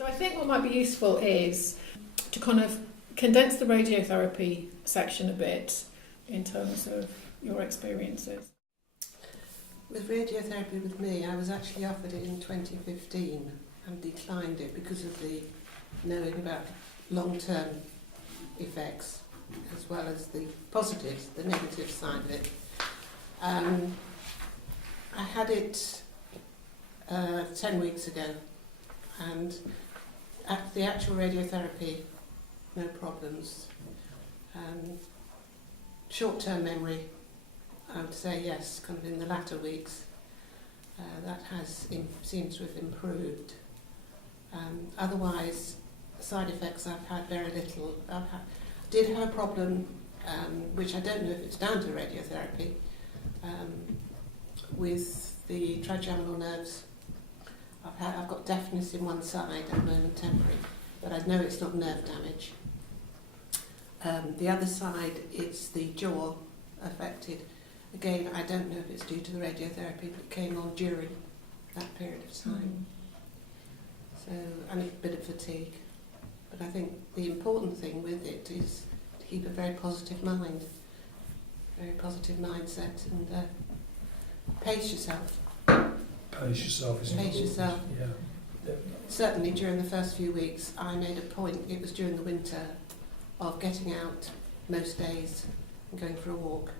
So I think what might be useful is to kind of condense the radiotherapy section a bit in terms of your experiences. With radiotherapy with me, I was actually offered it in 2015 and declined it because of the knowing about long-term effects as well as the positives, the negative side of it. I had it 10 weeks ago, and at the actual radiotherapy, no problems. Short-term memory, I would say yes, kind of in the latter weeks, that seems to have improved. Otherwise, side effects I've had very little. Did have a problem, which I don't know if it's down to radiotherapy, with the trigeminal nerves. I've got deafness in one side at the moment, temporary, but I know it's not nerve damage. The other side, it's the jaw affected. Again, I don't know if it's due to the radiotherapy, but it came on during that period of time. So, and a bit of fatigue. But I think the important thing with it is to keep a very positive mind, very positive mindset, and pace yourself. Pace yourself is important. Pace yourself. Yeah, definitely. Certainly during the first few weeks, I made a point, it was during the winter, of getting out most days and going for a walk.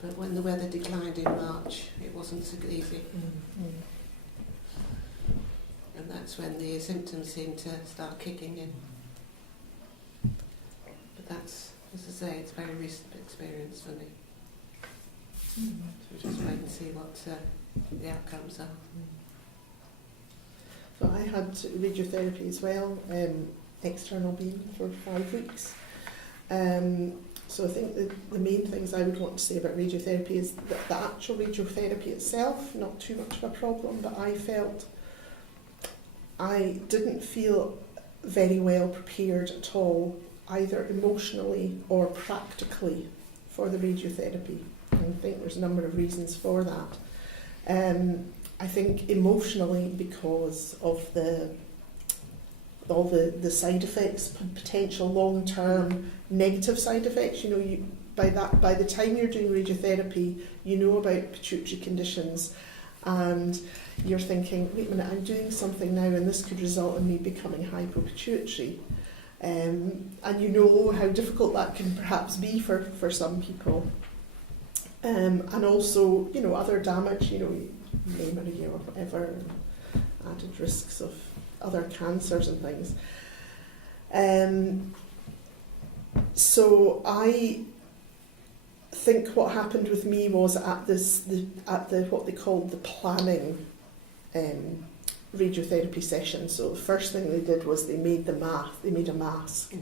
But when the weather declined in March, it wasn't so easy. And that's when the symptoms seemed to start kicking in. But that's, as I say, it's a very recent experience for me. So we'll just wait and see what the outcomes are. So I had radiotherapy as well, external beam for 5 weeks. So I think the main things I would want to say about radiotherapy is that the actual radiotherapy itself, not too much of a problem, but I felt I didn't feel very well prepared at all, either emotionally or practically, for the radiotherapy. And I think there's a number of reasons for that. I think emotionally because of all the side effects, potential long-term negative side effects. You know, by the time you're doing radiotherapy, you know about pituitary conditions, and you're thinking, wait a minute, I'm doing something now, and this could result in me becoming hypopituitary. And you know how difficult that can perhaps be for some people. And also, you know, other damage, you know, memory or whatever, added risks of other cancers and things. So I think what happened with me was at the what they called the planning radiotherapy session. So the first thing they did was they made a mask,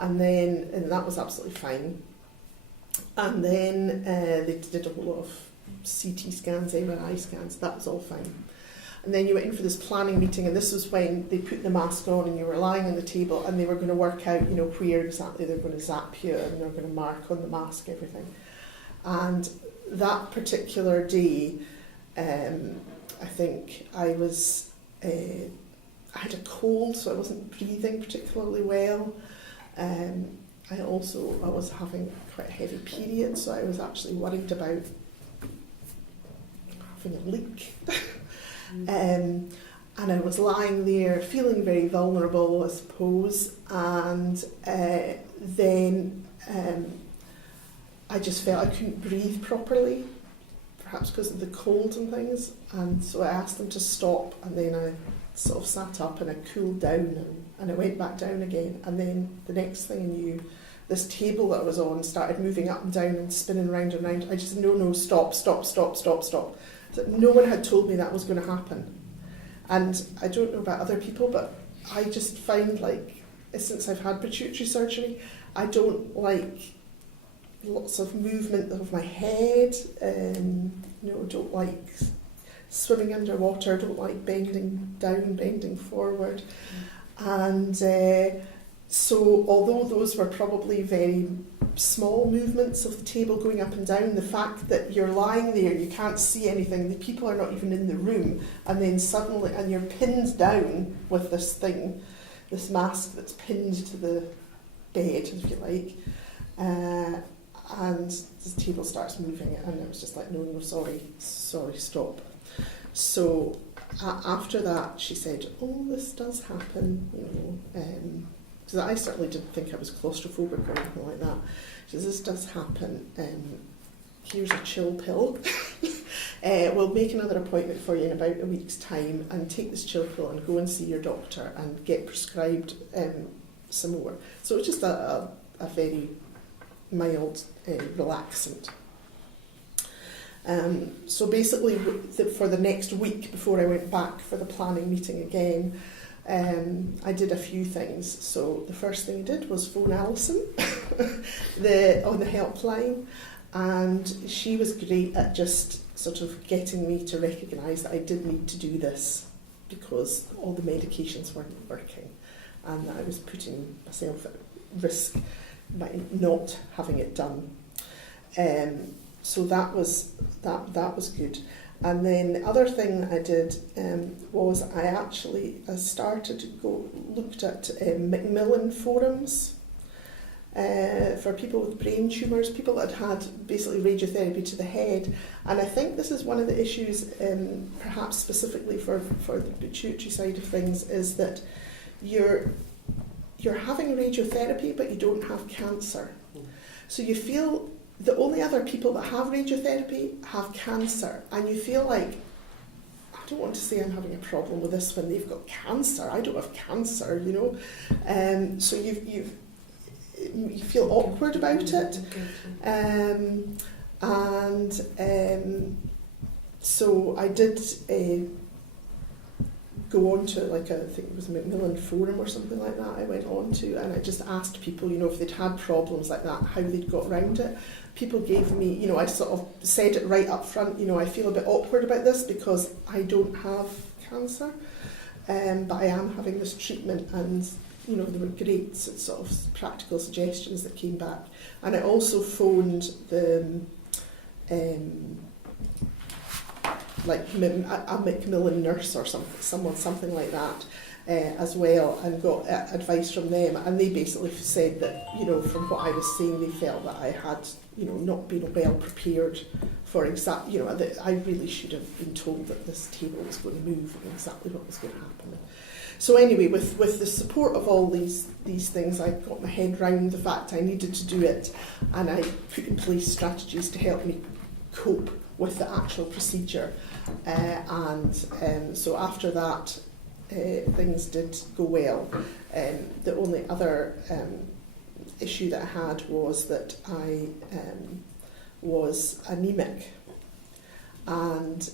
and that was absolutely fine. And then they did a whole lot of CT scans, MRI scans. That was all fine. And then you went in for this planning meeting, and this was when they put the mask on and you were lying on the table, and they were going to work out, you know, where exactly they're going to zap you, and they're going to mark on the mask everything. And that particular day, I think I had a cold, so I wasn't breathing particularly well. I was having quite a heavy period, so I was actually worried about having a leak. And I was lying there feeling very vulnerable, I suppose, and then I just felt I couldn't breathe properly, perhaps because of the cold and things, and so I asked them to stop, and then I sort of sat up and I cooled down, and I went back down again, and then the next thing I knew, this table that I was on started moving up and down and spinning round and round. I just said, no, stop. So no one had told me that was going to happen. And I don't know about other people, but I just find, like, since I've had pituitary surgery, I don't like lots of movement of my head, don't like swimming underwater, don't like bending down, bending forward. And So although those were probably very small movements of the table going up and down, the fact that you're lying there, you can't see anything, the people are not even in the room, and then suddenly, and you're pinned down with this thing, this mask that's pinned to the bed, if you like, and the table starts moving, and it was just like, no, sorry, stop. So after that, she said, oh, this does happen, because I certainly didn't think I was claustrophobic or anything like that. She says, this does happen. Here's a chill pill. We'll make another appointment for you in about a week's time and take this chill pill and go and see your doctor and get prescribed some more. So it was just a very mild relaxant. So basically for the next week before I went back for the planning meeting again, I did a few things. So the first thing I did was phone Alison on the helpline, and she was great at just sort of getting me to recognise that I did need to do this because all the medications weren't working and that I was putting myself at risk by not having it done. So that was good. And then the other thing I did was I started to looked at Macmillan forums for people with brain tumours, people that had basically radiotherapy to the head. And I think this is one of the issues, perhaps specifically for the pituitary side of things, is that you're having radiotherapy but you don't have cancer. So you feel the only other people that have radiotherapy have cancer, and you feel like, I don't want to say I'm having a problem with this when they've got cancer. I don't have cancer, So you feel awkward about it, so I did go on to, I think it was a Macmillan forum or something like that I went on to, and I just asked people, if they'd had problems like that, how they'd got around it. People gave me, I sort of said it right up front, I feel a bit awkward about this because I don't have cancer, but I am having this treatment, and there were great sort of practical suggestions that came back. And I also phoned the a Macmillan nurse or something like that as well, and got advice from them, and they basically said that from what I was saying, they felt that I had not been well prepared for that I really should have been told that this table was going to move and exactly what was going to happen. So anyway, with the support of all these things, I got my head round the fact I needed to do it, and I put in place strategies to help me cope with the actual procedure. So after that, things did go well. The only other issue that I had was that I was anemic, and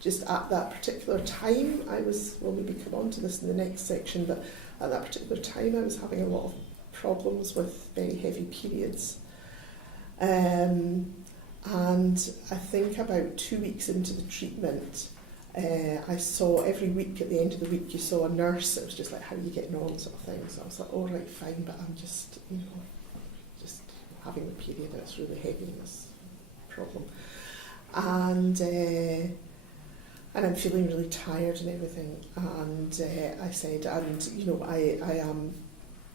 just at that particular time we'll maybe come on to this in the next section, but at that particular time I was having a lot of problems with very heavy periods. And I think about 2 weeks into the treatment, I saw every week, at the end of the week, you saw a nurse. It was just like, how are you getting on, sort of thing. So I was like, all right, fine, but I'm just, just having the period, and it's really heavy, and this problem. And I'm feeling really tired and everything. And I said, I am,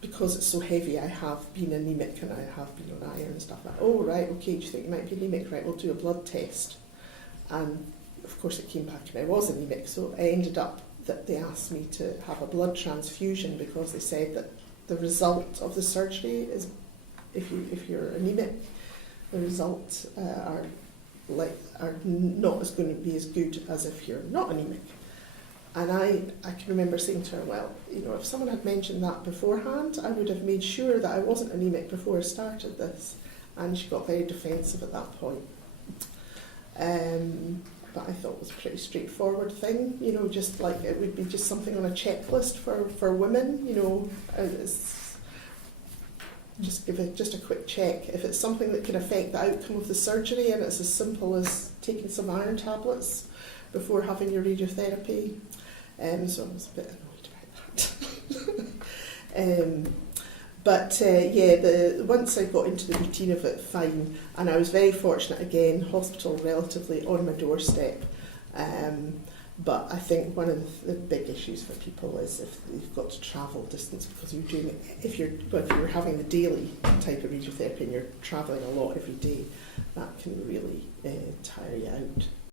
because it's so heavy, I have been anemic and I have been on iron and stuff like that. Oh, right, okay, do you think you might be anemic? Right, we'll do a blood test. And of course it came back and I was anemic, so I ended up that they asked me to have a blood transfusion because they said that the result of the surgery is, if you're anemic, the results are not as going to be as good as if you're not anemic. And I can remember saying to her, well, if someone had mentioned that beforehand, I would have made sure that I wasn't anemic before I started this. And she got very defensive at that point. But I thought it was a pretty straightforward thing, just like it would be just something on a checklist for women, just give it just a quick check. If it's something that can affect the outcome of the surgery, and it's as simple as taking some iron tablets before having your radiotherapy. So I was a bit annoyed about that. But yeah, once I got into the routine of it, fine. And I was very fortunate again, hospital relatively on my doorstep. But I think one of the big issues for people is if you've got to travel distance, because you're doing it, if you're having the daily type of radiotherapy and you're travelling a lot every day, that can really tire you out.